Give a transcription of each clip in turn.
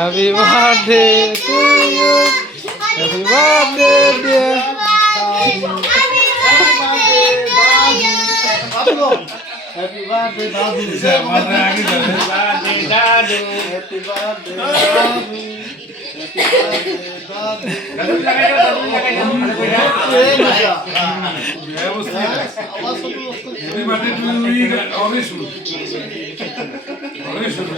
Happy birthday to you. Happy birthday, dear. Happy birthday, Babu. Happy birthday, Dadu. Happy birthday, Babu. Happy birthday, Babu. Dadu lagai daw, Dadu lagai daw. Ada beda. आवाज सुनो उसको Happy birthday to you. Always shoot. Always shoot.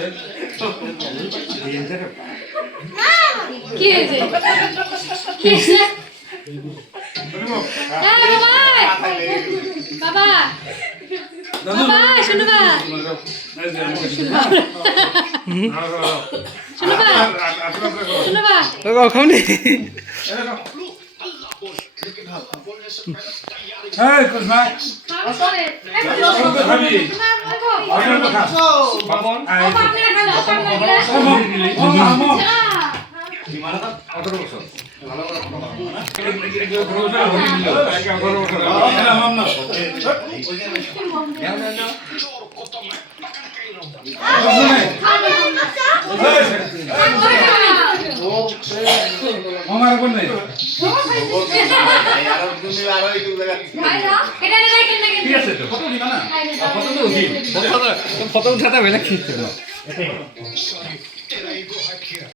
কি হয়েছে কি হয়েছে বাবা বাবা শোনো বা শোনো বা শোনো বা Go, come in. Hey, Kusma. সরে Happy. Bangun. Otro bosor. हमारा कौन नहीं ঠিক আছে তো ফটো দিবা না ফটো তো উঠিম Foto uthata bela khinte.